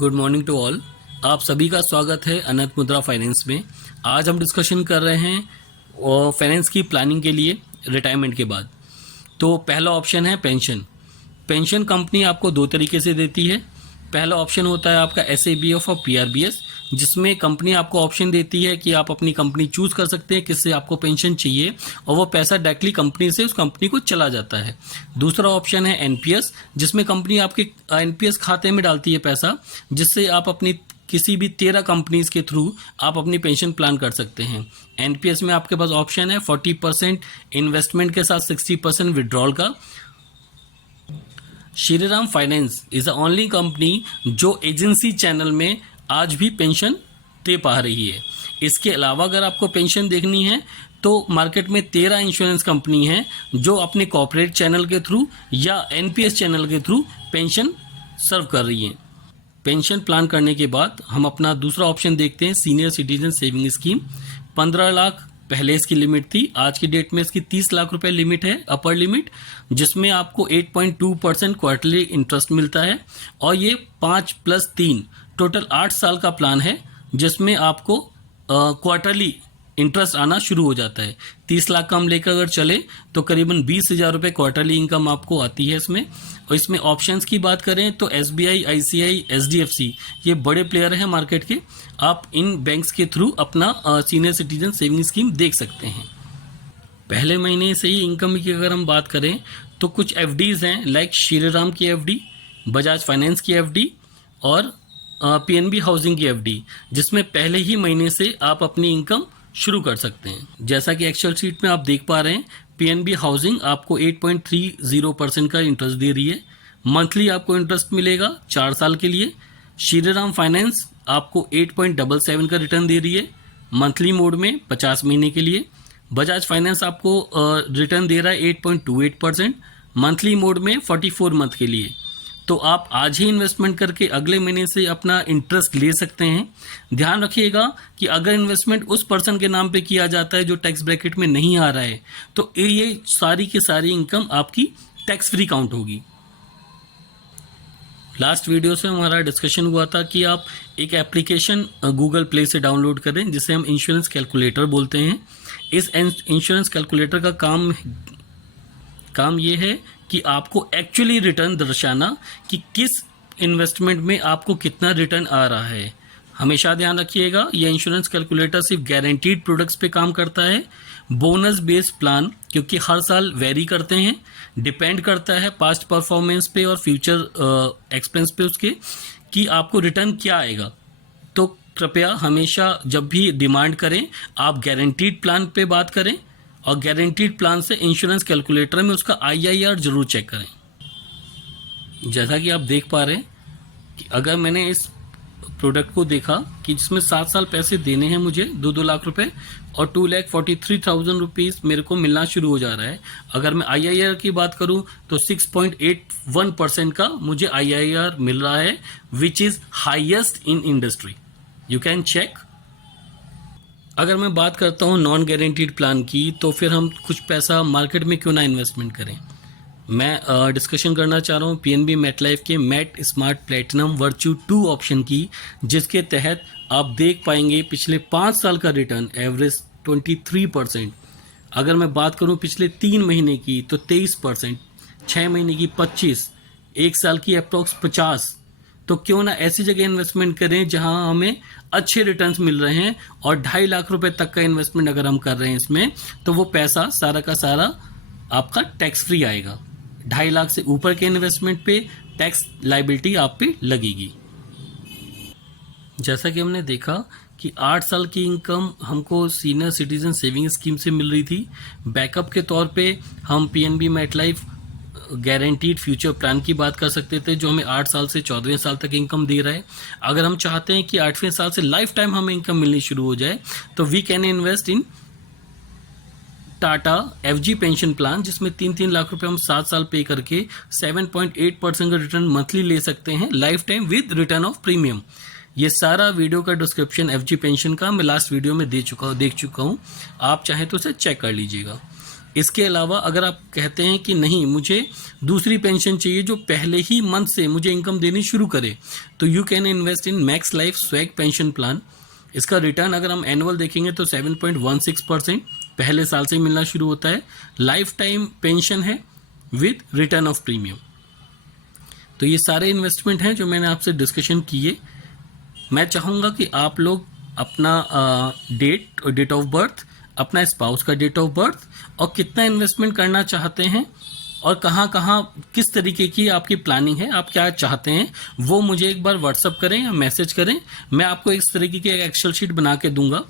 Good morning to all. आप सभी का स्वागत है अनंत मुद्रा फाइनेंस में। आज हम डिस्कशन कर रहे हैं फाइनेंस की प्लानिंग के लिए रिटायरमेंट के बाद। तो पहला ऑप्शन है पेंशन। पेंशन कंपनी आपको दो तरीके से देती है। पहला ऑप्शन होता है आपका SABF और PRBS, जिसमें कंपनी आपको ऑप्शन देती है कि आप अपनी कंपनी चूज कर सकते हैं किससे आपको पेंशन चाहिए, और वो पैसा डायरेक्टली कंपनी से उस कंपनी को चला जाता है। दूसरा ऑप्शन है NPS, जिसमें कंपनी आपके NPS खाते में डालती है पैसा, जिससे आप अपनी किसी भी 13 कंपनीज के थ्रू आप अपनी पेंशन प्लान कर सकते हैं। NPS में आपके पास ऑप्शन है 40% इन्वेस्टमेंट के साथ 60% विड्रॉल का। Shriram finance is the only company जो एजेंसी चैनल में आज भी पेंशन दे पा रही है। इसके अलावा अगर आपको पेंशन देखनी है तो मार्केट में 13 इंश्योरेंस कंपनी हैं जो अपने कॉर्पोरेट चैनल के थ्रू या NPS चैनल के थ्रू पेंशन सर्व कर रही हैं। पेंशन प्लान करने के बाद हम अपना दूसरा ऑप्शन देखते हैं, senior citizen saving scheme. 15 lakh पहले इसकी लिमिट थी, आज की डेट में इसकी 30 लाख रुपए लिमिट है, अपर लिमिट, जिसमें आपको 8.2% क्वार्टरली इंटरेस्ट मिलता है। और ये 5+3 टोटल 8 साल का प्लान है, जिसमें आपको क्वार्टरली इंटरेस्ट आना शुरू हो जाता है। 30 लाख का हम लेकर अगर चले तो करीबन 20,000 रुपये क्वार्टरली इनकम आपको आती है इसमें। और इसमें ऑप्शंस की बात करें तो SBI, ICI, SDFC ये बड़े प्लेयर हैं मार्केट के। आप इन बैंक्स के थ्रू अपना सीनियर सिटीजन सेविंग स्कीम देख सकते हैं। पहले महीने से ही इनकम की अगर हम बात करें तो कुछ FDs हैं, लाइक श्रीराम की FD, बजाज फाइनेंस की FD और PNB हाउसिंग की FD, जिसमें पहले ही महीने से आप अपनी इनकम शुरू कर सकते हैं। जैसा कि एक्सेल शीट में आप देख पा रहे हैं, PNB हाउसिंग आपको 8.30% का इंटरेस्ट दे रही है। मंथली आपको इंटरेस्ट मिलेगा 4 साल के लिए। श्रीराम फाइनेंस आपको 8.77 का रिटर्न दे रही है मंथली मोड में 50 महीने के लिए। बजाज फाइनेंस आपको रिटर्न दे रहा है 8.28% मंथली मोड में 44 मंथ के लिए। तो आप आज ही इन्वेस्टमेंट करके अगले महीने से अपना इंटरेस्ट ले सकते हैं। ध्यान रखिएगा कि अगर इन्वेस्टमेंट उस पर्सन के नाम पे किया जाता है जो टैक्स ब्रैकेट में नहीं आ रहा है, तो ये सारी की सारी इनकम आपकी टैक्स फ्री काउंट होगी। लास्ट वीडियो से हमारा डिस्कशन हुआ था कि आप एक एप्लीकेशन गूगल प्ले से डाउनलोड करें, जिसे हम इंश्योरेंस कैलकुलेटर बोलते हैं। इस इंश्योरेंस कैलकुलेटर का काम ये है कि आपको एक्चुअली रिटर्न दर्शाना कि किस इन्वेस्टमेंट में आपको कितना रिटर्न आ रहा है। हमेशा ध्यान रखिएगा, यह इंश्योरेंस कैलकुलेटर सिर्फ गारंटीड प्रोडक्ट्स पे काम करता है। बोनस बेस्ड प्लान क्योंकि हर साल वेरी करते हैं, डिपेंड करता है पास्ट परफॉर्मेंस पे और फ्यूचर एक्सपेंस पे उसके, कि आपको रिटर्न क्या आएगा। तो कृपया हमेशा जब भी डिमांड करें आप गारंटीड प्लान पे बात करें, और गारंटीड प्लान से इंश्योरेंस कैलकुलेटर में उसका IIR जरूर चेक करें। जैसा कि आप देख पा रहे हैं कि अगर मैंने इस प्रोडक्ट को देखा कि जिसमें 7 साल पैसे देने हैं मुझे 2-2 लाख रुपए, और 2,43,000 रुपीज़ मेरे को मिलना शुरू हो जा रहा है। अगर मैं IIR की बात करूं तो 6.81% का मुझे IIR मिल रहा है, which is highest in industry. You can check. अगर मैं बात करता हूँ नॉन गारंटीड प्लान की, तो फिर हम कुछ पैसा मार्केट में क्यों ना इन्वेस्टमेंट करें। मैं डिस्कशन करना चाह रहा हूँ PNB मेटलाइफ के Met Smart Platinum Virtue 2 option की, जिसके तहत आप देख पाएंगे पिछले 5 साल का रिटर्न एवरेज 23%। अगर मैं बात करूँ पिछले 3 महीने की तो 23%, 6 महीने की 25%, 1 साल की अप्रॉक्स 50%। तो क्यों ना ऐसी जगह इन्वेस्टमेंट करें जहां हमें अच्छे रिटर्न्स मिल रहे हैं, और 2.5 लाख रुपए तक का इन्वेस्टमेंट अगर हम कर रहे हैं इसमें, तो वो पैसा सारा का सारा आपका टैक्स फ्री आएगा। 2.5 लाख से ऊपर के इन्वेस्टमेंट पे टैक्स लायबिलिटी आप पे लगेगी। जैसा कि हमने देखा कि 8 साल की इनकम हमको सीनियर सिटीजन सेविंग स्कीम से मिल रही थी। बैकअप के तौर पे हम PNB MetLife guaranteed future plan की बात कर सकते थे, जो हमें 8 साल से 14वें साल तक इनकम दे रहा है। अगर हम चाहते हैं कि 8वें साल से लाइफ टाइम हमें इनकम मिलनी शुरू हो जाए, तो we can invest in Tata FG pension plan, जिसमें 3-3 लाख रुपए हम 7 साल पे करके 7.8% का रिटर्न मंथली ले सकते हैं life time with return of premium. ये सारा वीडियो का डिस्क्रिप्शन FG पेंशन का मैं लास्ट वीडियो में देख चुका हूँ, आप चाहें तो उसे चेक कर लीजिएगा। इसके अलावा अगर आप कहते हैं कि नहीं मुझे दूसरी पेंशन चाहिए जो पहले ही मंथ से मुझे इनकम देनी शुरू करे, तो you can invest in max life swag pension plan. इसका रिटर्न अगर हम एनुअल देखेंगे तो 7.16% पहले साल से ही मिलना शुरू होता है। लाइफ टाइम पेंशन है विद रिटर्न ऑफ प्रीमियम। तो ये सारे इन्वेस्टमेंट हैं जो मैंने आपसे डिस्कशन किए। मैं चाहूँगा कि आप लोग अपना डेट ऑफ बर्थ, अपना स्पाउस का डेट ऑफ बर्थ और कितना इन्वेस्टमेंट करना चाहते हैं और कहाँ कहाँ किस तरीके की आपकी प्लानिंग है, आप क्या चाहते हैं, वो मुझे एक बार व्हाट्सअप करें या मैसेज करें। मैं आपको इस तरीके की एक एक्सेल शीट बना के दूंगा